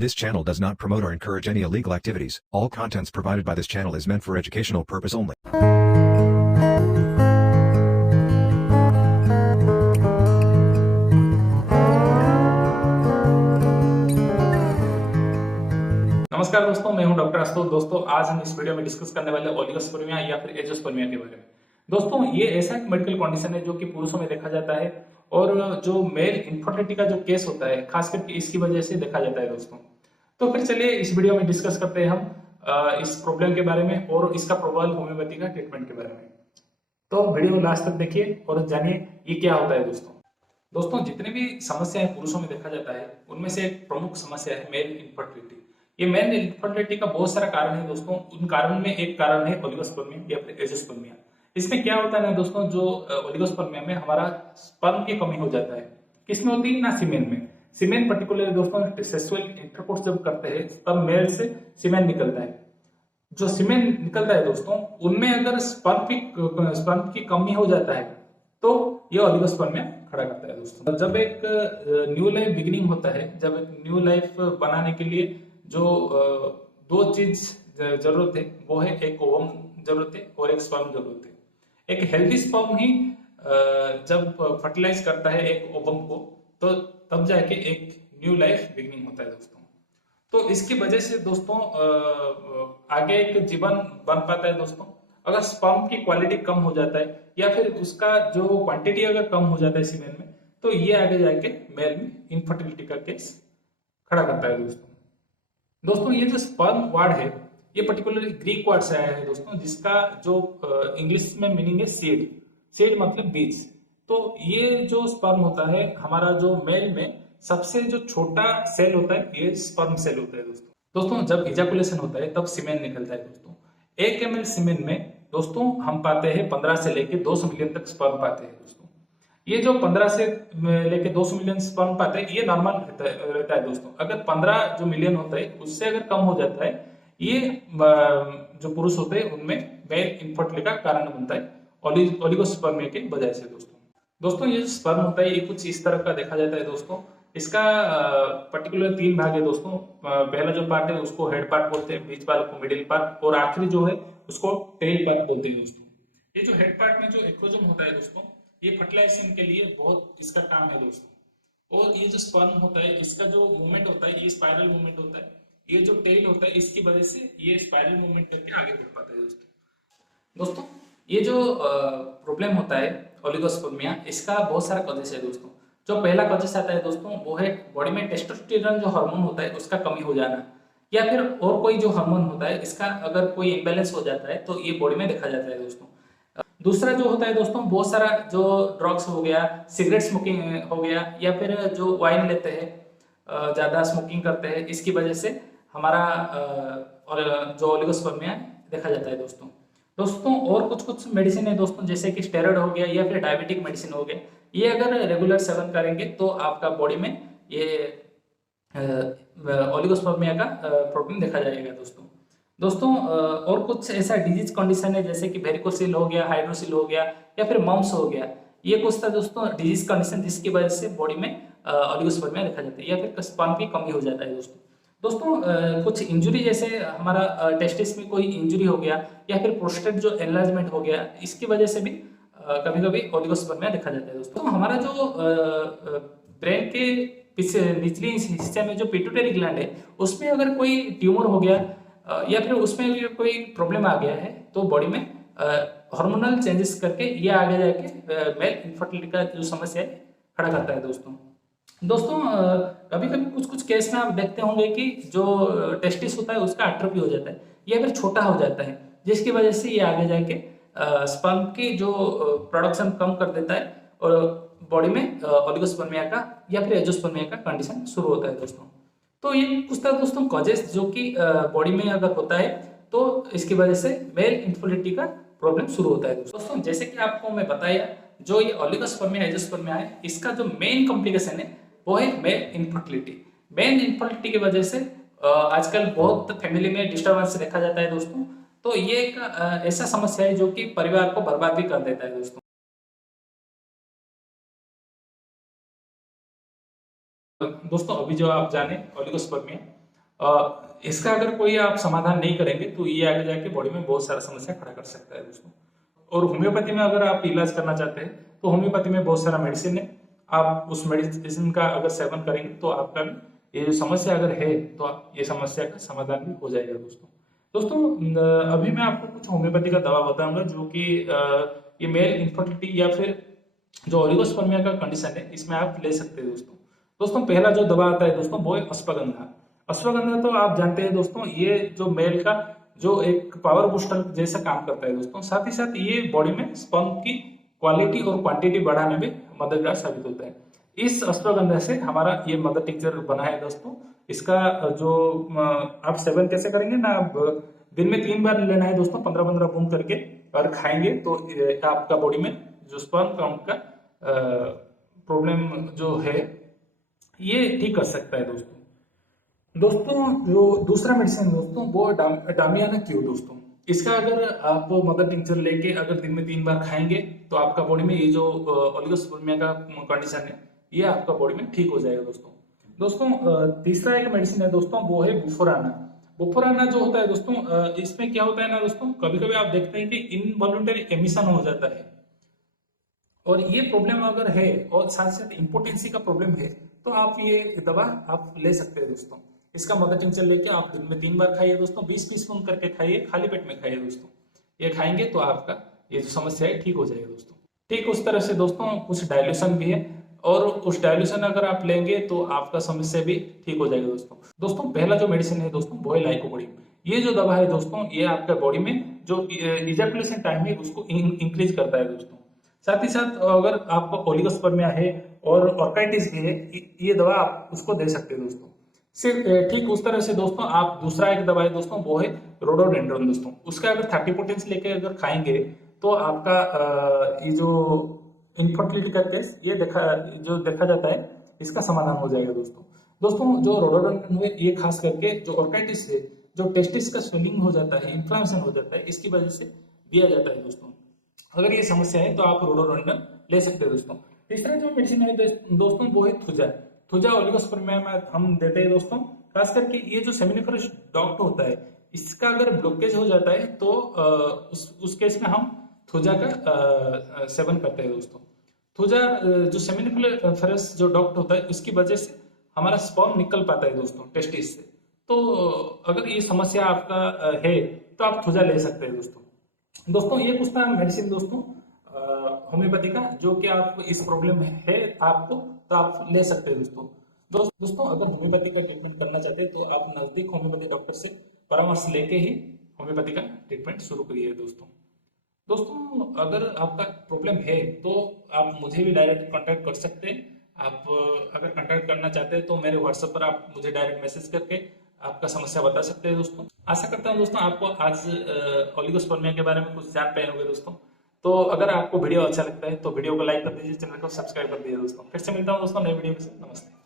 This channel does not promote or encourage any illegal activities. All contents provided by this channel is meant for educational purpose only. नमस्कार दोस्तों, मैं हूं doctor Ashutosh. दोस्तों, आज हम इस वीडियो में डिस्कस करने वाले ओलिगोस्पर्मिया या फिर एंजियोस्पर्मिया के बारे में। दोस्तों, ये ऐसा एक मेडिकल कंडीशन है जो कि पुरुषों में देखा जाता है और जो मेल इनफर्टिलिटी का जो केस होता है खास करके इसकी वजह से देखा जाता है दोस्तों। तो फिर चलिए इस वीडियो में डिस्कस करते हैं हम इस प्रॉब्लम के बारे में और इसका प्रोबेबल होम्योपैथी का ट्रीटमेंट के बारे में। तो वीडियो लास्ट तक देखिए और जानिए ये क्या होता है दोस्तों, जितनी भी समस्याएं पुरुषों में देखा जाता है उनमें से एक प्रमुख समस्या है मेल इनफर्टिलिटी। ये मेल इनफर्टिलिटी का बहुत सारा कारण है दोस्तों। उन कारण में एक कारण है ओलिगोस्पर्मिया या फिर एंजियोस्पर्मिया। इसमें क्या होता है ना दोस्तों, जो ओलिगोस्पर्मिया में हमारा स्पर्म की कमी हो जाता है। किसमें होती है ना, सीमेन में। सीमेन पर्टिकुलर दोस्तों सेक्सुअल इंटरकोर्स जब करते हैं तब मेल से सीमेन निकलता है। जो सीमेन निकलता है दोस्तों उनमें अगर स्पर्म की कमी हो जाता है तो ये ओलिगोस्पर्मिया खड़ा करता है दोस्तों। जब एक न्यू लाइफ बिगिनिंग होता है, जब एक न्यू लाइफ बनाने के लिए जो दो चीज जरूरत है वो है एक ओवम जरूरत है और एक स्पर्म जरूरत है। एक हेल्दी स्पर्म ही जब फर्टिलाइज करता है एक ओवम को तो तब जाके एक न्यू लाइफ बिगिनिंग होता है दोस्तों। तो इसकी वजह से दोस्तों आगे एक जीवन बन पाता है दोस्तों। अगर स्पर्म की क्वालिटी कम हो जाता है या फिर उसका जो क्वांटिटी अगर कम हो जाता है सीमेन में तो ये आगे जाके मेल में इनफर्टिलिटी का केस खड़ा करता है दोस्तों, ये जो स्पर्म वर्ड है ये पर्टिकुलरली ग्रीक वर्ड से आया है दोस्तों, जिसका जो इंग्लिश में मीनिंग है सीड। सीड मतलब बीज। तो ये जो स्पर्म होता है हमारा जो मेल में सबसे जो छोटा सेल होता है ये स्पर्म सेल होता है दोस्तों। जब इजाकुलेशन होता है तब सीमेन निकलता है दोस्तों। 1 ml सीमेन में दोस्तों हम पाते हैं 15 से लेके 200 मिलियन तक स्पर्म पाते हैं दोस्तों। ये जो 15 से लेके 200 मिलियन स्पर्म पाते हैं ये नॉर्मल रहता है दोस्तों। अगर 15 जो मिलियन होता है उससे अगर कम हो जाता है ये जो पुरुष होते हैं उनमें मेल इनफर्टिलिटी का कारण बनता है ओलिगोस्पर्मिया की वजह से दोस्तों। ये जो स्पर्म होता है ये कुछ इस तरह का देखा जाता है दोस्तों। इसका पर्टिकुलर 3 भाग है दोस्तों। पहला जो पार्ट है उसको हेड पार्ट बोलते हैं, बीच वाले को मिडिल पार्ट और आखिरी जो है उसको टेल पार्ट बोलते हैं दोस्तों। ये जो हेड पार्ट में जो एक्रोजोम होता है दोस्तों ये फर्टिलाइजेशन के लिए बहुत इसका काम है दोस्तों। और ये जो स्पर्म होता है इसका जो मूवमेंट होता है ये स्पाइरल मूवमेंट होता है। ये जो टेल होता है इसकी वजह से ये स्पाइरल मूवमेंट करके आगे बढ़ पाता है दोस्तों। ये जो प्रॉब्लम होता है ओलिगोस्पर्मिया इसका बहुत सारा कॉजेस है दोस्तों। जो पहला कॉजेस आता है दोस्तों वो है बॉडी में टेस्टोस्टेरोन जो हार्मोन होता है उसका कमी हो जाना, या फिर और कोई जो हार्मोन होता है इसका अगर कोई इम्बैलेंस हो जाता है तो ये बॉडी में देखा जाता है दोस्तों। दूसरा जो होता है दोस्तों बहुत सारा जो ड्रग्स हो गया, सिगरेट स्मोकिंग हो गया, या फिर जो वाइन लेते हैं, ज्यादा स्मोकिंग करते हैं, इसकी वजह से हमारा जो ओलिगोस्पर्मिया देखा जाता है दोस्तों। और कुछ मेडिसिन है दोस्तों, जैसे कि स्टेरॉइड हो गया या फिर डायबिटिक मेडिसिन हो गया, ये अगर रेगुलर सेवन करेंगे तो आपका बॉडी में ये ओलिगोस्पर्मिया का प्रॉब्लम देखा जाएगा दोस्तों। और कुछ ऐसा डिजीज कंडीशन है जैसे कि वेरिकोसिल हो गया, हाइड्रोसिल हो गया, या फिर मम्स हो गया। ये कुछ था दोस्तों डिजीज कंडीशन जिसकी वजह से बॉडी में ओलिगोस्पर्मिया देखा जाता है या फिर स्पर्म की कमी हो जाता है दोस्तों। कुछ इंजुरी जैसे हमारा टेस्टिस में कोई इंजुरी हो गया या फिर प्रोस्टेट जो एनलार्जमेंट हो गया, इसकी वजह से भी कभी कभी ओलिगोस्पर्मिया देखा जाता है दोस्तों। हमारा जो ब्रेन के पीछे निचली हिस्से में जो पिट्यूटरी ग्लैंड है उसमें अगर कोई ट्यूमर हो गया या फिर उसमें भी कोई प्रॉब्लम आ गया है तो बॉडी में हार्मोनल चेंजेस करके ये आगे जाके मेल इनफर्टिलिटी का जो समस्या है खड़ा करता है दोस्तों। कभी कभी कुछ केस में आप देखते होंगे कि जो टेस्टिस होता है उसका एट्रोफी हो जाता है या फिर छोटा हो जाता है, जिसकी वजह से ये आगे जाके स्पर्म की जो प्रोडक्शन कम कर देता है और बॉडी में ओलिगोस्पर्मिया का या फिर एंजियोस्पर्मिया का कंडीशन शुरू होता है दोस्तों। तो ये कुछ था दोस्तों कॉजेस जो कि बॉडी में अगर होता है तो इसकी वजह से मेल इनफर्टिलिटी का प्रॉब्लम शुरू होता है दोस्तों। जैसे कि आपको मैं बताया जो ये ओलिगोस्पर्मिया एंजियोस्पर्मिया है इसका जो मेन कॉम्प्लिकेशन है वो है मेल इनफर्टिलिटी। मेल इनफर्टिलिटी की वजह से आजकल बहुत फैमिली में डिस्टर्बेंस देखा जाता है दोस्तों। तो ये एक ऐसा समस्या है जो कि परिवार को बर्बाद भी कर देता है दोस्तों। अभी जो आप जाने ओलिगोस्पर्मिया इसका अगर कोई आप समाधान नहीं करेंगे तो ये आगे जाके बॉडी में बहुत सारा समस्या खड़ा कर सकता है दोस्तों। और होम्योपैथी में अगर आप इलाज करना चाहते हैं तो होम्योपैथी में बहुत सारा मेडिसिन है, आप उस मेडिसिन का अगर सेवन करेंगे तो आपका ये जो समस्या अगर है तो ये समस्या का समाधान भी हो जाएगा दोस्तों। अभी मैं आपको कुछ होम्योपैथी का दवा बताऊंगा जो कि ये मेल इनफर्टिलिटी या फिर जो ओलिगोस्पर्मिया का कंडीशन है इसमें आप ले सकते हैं दोस्तों। पहला जो दवा आता है दोस्तों वो है अश्वगंधा। अश्वगंधा तो आप जानते हैं दोस्तों, ये जो मेल का जो एक पावर बूस्टर जैसा काम करता है दोस्तों। साथ ही साथ ये बॉडी में स्पर्म की क्वालिटी और क्वांटिटी बढ़ाने में मददगार साबित होता है। इस अश्वगंधा से हमारा ये मदर टिंचर बना है दोस्तों। इसका जो आप सेवन कैसे करेंगे ना, आप दिन में 3 बार लेना है दोस्तों, 15-15 बूंद करके, और खाएंगे तो आपका बॉडी में जो स्पर्म काउंट का प्रॉब्लम जो है ये ठीक कर सकता है दोस्तों। जो दूसरा मेडिसिन दोस्तों वो डामियाना क्यू दोस्तों। इसका अगर आप मदर टिंचर लेके अगर दिन में 3 बार खाएंगे तो आपका बॉडी में ये जो ओलिगोस्पर्मिया का कंडीशन है ये आपका बॉडी में ठीक हो जाएगा दोस्तों। तीसरा एक मेडिसिन है दोस्तों वो है बुफोराना। बुफोराना जो होता है दोस्तों, इसमें क्या होता है ना दोस्तों, कभी कभी आप देखते हैं कि इनवॉल्यूंटरी एमिशन हो जाता है, और ये प्रॉब्लम अगर है और साथ साथ इम्पोर्टेंसी का प्रॉब्लम है तो आप ये दवा आप ले सकते हैं दोस्तों। इसका मदर टिंचर लेके आप दिन में 3 बार खाइए दोस्तों, 20 स्पून करके खाइए, खाली पेट में खाइए दोस्तों। ये खाएंगे तो आपका ये जो समस्या है ठीक हो जाएगा दोस्तों। ठीक उस तरह से दोस्तों कुछ डायल्यूशन भी है, और उस डायल्यूशन अगर आप लेंगे तो आपका समस्या भी ठीक हो जाएगा दोस्तों। पहला जो मेडिसिन है दोस्तों वो है लाइकोपोडिन। ये जो दवा है दोस्तों ये आपका बॉडी में जो इजैकुलेशन टाइम है उसको इंक्रीज करता है दोस्तों। साथ ही साथ अगर आपको ओलिगोस्पर्मिया है और ऑर्काइटिस भी है, ये दवा आप उसको दे सकते हैं दोस्तों। सिर्फ ठीक उस तरह से दोस्तों आप दूसरा एक दवा है दोस्तों वो है रोडोडेंड्रॉन दोस्तों। उसका अगर 30 पोटेंस लेके अगर खाएंगे तो आपका ये जो इनफर्टिलिटी का केस ये देखा जाता है इसका समाधान हो जाएगा दोस्तों। जो रोडोडेंड्रॉन है ये खास करके जो ऑर्काइटिस है, जो टेस्टिस का स्वेलिंग हो जाता है, इन्फ्लेमेशन हो जाता है, इसकी वजह से दिया जाता है दोस्तों। अगर ये समस्या है तो आप रोडोडेंड्रॉन ले सकते हैं दोस्तों। तीसरा जो मेडिसिन है दोस्तों वो है थुजा ओलिगोस्पर्मिया में हम देते हैं दोस्तों। खास करके ये जो सेमिनिफरस डक्ट होता है इसका अगर ब्लॉकेज हो जाता है तो उस केस में हम थुजा का सेवन करते हैं दोस्तों। थुजा जो सेमिनिफरस जो डक्ट होता है उसकी वजह से हमारा स्पर्म निकल पाता है दोस्तों टेस्टिस से। तो अगर ये समस्या आपका है तो आप थुजा ले सकते हैं दोस्तों। ये कुछ था मेडिसिन दोस्तों होम्योपैथी का, जो कि आप इस प्रॉब्लम में है आपको तो आप ले सकते हैं दोस्तों। अगर होम्योपैथी का ट्रीटमेंट करना चाहते हैं तो आप नजदीक होम्योपैथी डॉक्टर से परामर्श लेके ही होम्योपैथी का ट्रीटमेंट शुरू करिए दोस्तों। अगर आपका प्रॉब्लम है तो आप मुझे भी डायरेक्ट कांटेक्ट कर सकते हैं। आप अगर कांटेक्ट करना चाहते हैं तो मेरे व्हाट्सएप पर आप मुझे डायरेक्ट मैसेज करके आपका समस्या बता सकते हैं दोस्तों। आशा करता हूँ दोस्तों आपको आज ओलिगोस्पर्मिया के बारे में कुछ जान पाए होंगे दोस्तों। तो अगर आपको वीडियो अच्छा लगता है तो वीडियो को लाइक कर दीजिए, चैनल को सब्सक्राइब कर दीजिए दोस्तों। फिर से मिलता हूँ दोस्तों नई वीडियो के साथ। नमस्ते।